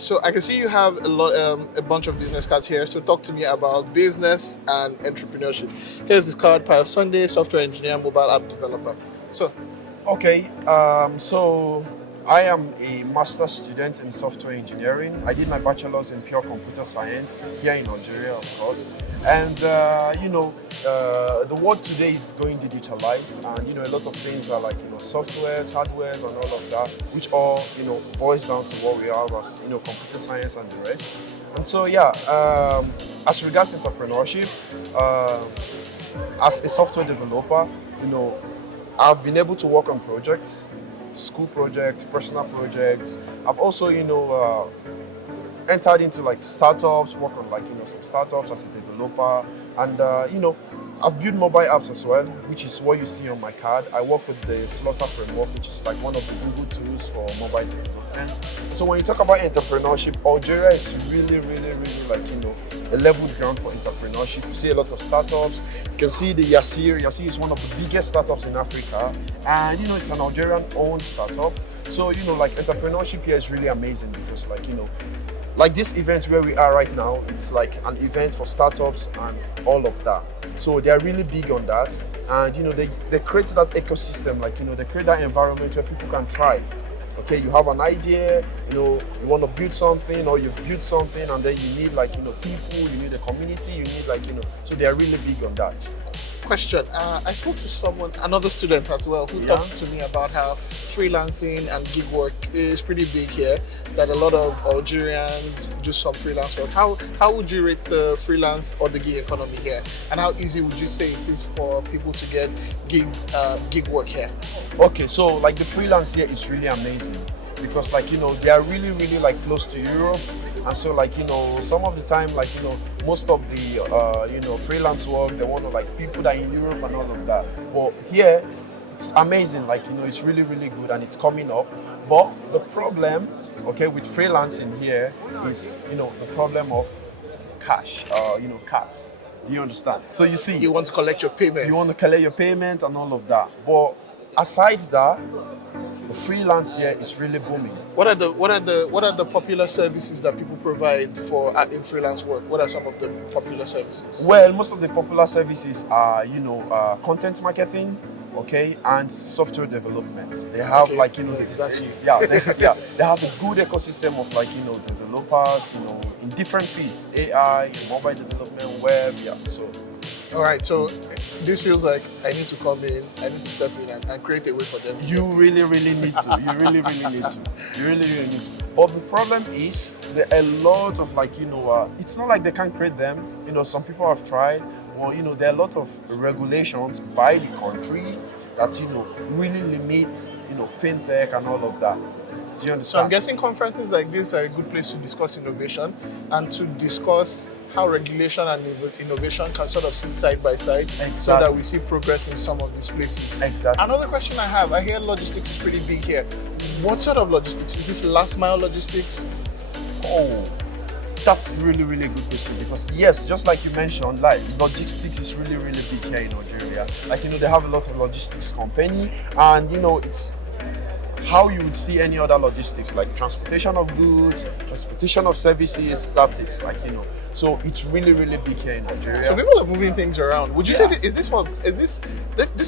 So I can see you have a bunch of business cards here. So talk to me about business and entrepreneurship. Here's this card: Pius Sunday, software engineer, mobile app developer. So Okay, so I am a master's student in software engineering. I did my bachelor's in pure computer science here in Algeria, of course. And the world today is going digitalized, and a lot of things are like softwares, hardwares, and all of that, which all boils down to what we are as computer science and the rest. And so as regards entrepreneurship, uh, as a software developer, you know I've been able to work on projects, school projects, personal projects. I've also, entered into like startups, work on like some startups as a developer, and I've built mobile apps as well, which is what you see on my card. I work with the Flutter framework, which is like one of the Google tools for mobile development. So when you talk about entrepreneurship, Algeria is really, really, really like a level ground for entrepreneurship. You see a lot of startups. You can see the Yassir. Yassir is one of the biggest startups in Africa, and it's an Algerian-owned startup. So like entrepreneurship here is really amazing because like this event where we are right now, it's like an event for startups and all of that. So they're really big on that, and they create that ecosystem, like they create that environment where people can thrive. Okay, you have an idea, you want to build something, or you've built something, and then you need like people, you need a community, you need like so they are really big on that. question. I spoke to another student as well, who talked to me about how freelancing and gig work is pretty big here, that a lot of Algerians do some freelance work. How would you rate the freelance or the gig economy here? And how easy would you say it is for people to get gig work here? Okay, so like the freelance here is really amazing because they are really, really like close to Europe. And so some of the time most of the freelance work, they want to like people that are in Europe and all of that. But here it's amazing, it's really, really good and it's coming up. But the problem, okay, with freelancing here is the problem of cash, cards. Do you understand? So you see, You want to collect your payments. you want to collect your payment and all of that. But aside that, the freelance here is really booming. What are the popular services that people provide for in freelance work? What are some of the popular services? Well, most of the popular services are, content marketing, okay, and software development. They have that's you. they have a good ecosystem of developers, in different fields, AI, mobile development, web, so. All right, so this feels like I need to come in, I need to step in and create a way for them to You really, really need to. You really, really need to. You really, really need to. But the problem is there are a lot of it's not like they can't create them. Some people have tried. Well, there are a lot of regulations by the country that really limits fintech and all of that. Do you understand? So I'm guessing conferences like this are a good place to discuss innovation and to discuss how regulation and innovation can sort of sit side by side, so that we see progress in some of these places. Exactly. Another question I have, I hear logistics is pretty big here. What sort of logistics? Is this last mile logistics? Oh, that's really, really good question because yes, just like you mentioned, like logistics is really, really big here in Algeria. They have a lot of logistics company, and it's how you would see any other logistics, like transportation of goods, transportation of services, that's it. So it's really, really big here in Nigeria. So people are moving things around. Would you say these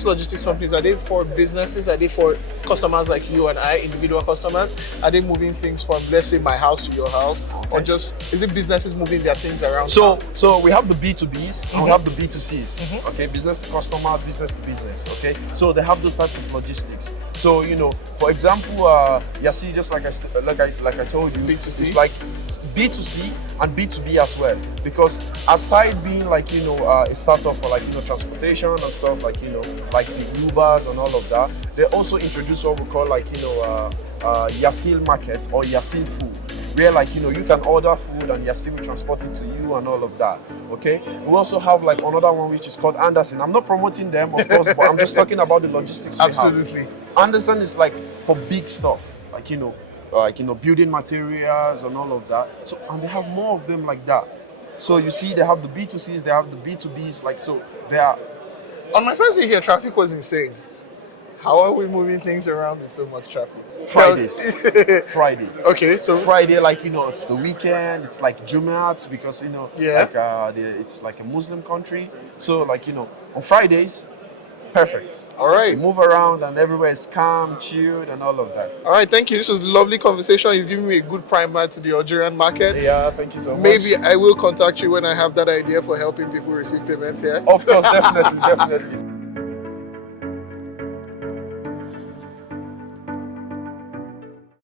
logistics companies, are they for businesses? Are they for customers like you and I, individual customers? Are they moving things from, let's say, my house to your house? Or just, is it businesses moving their things around? So we have the B2Bs and we have the B2Cs. Okay, business to customer, business to business. Okay, so they have those types of logistics. So for example, Yassi, just like I told you, B2C? it's like B2C and B2B as well. Because aside being a startup for transportation and stuff like the Ubers and all of that, they also introduce what we call Yassil market or Yassil food, where you can order food and Yassil will transport it to you and all of that. Okay, we also have another one which is called Anderson. I'm not promoting them, of course, but I'm just talking about the logistics. Absolutely. Anderson is for big stuff, building materials and all of that. So, and they have more of them like that. So you see, they have the B2Cs, they have the B2Bs, so they are. On my first day here, traffic was insane. How are we moving things around with so much traffic? Fridays. Friday. Okay, so Friday, like, it's the weekend. It's like Jumat because Yeah. like it's like a Muslim country. So like on Fridays, perfect. all right. You move around and everywhere is calm, chilled, and all of that. All right, thank you. This was a lovely conversation. You've given me a good primer to the Algerian market. Yeah, thank you so much. Maybe I will contact you when I have that idea for helping people receive payments here. Of course, definitely, definitely.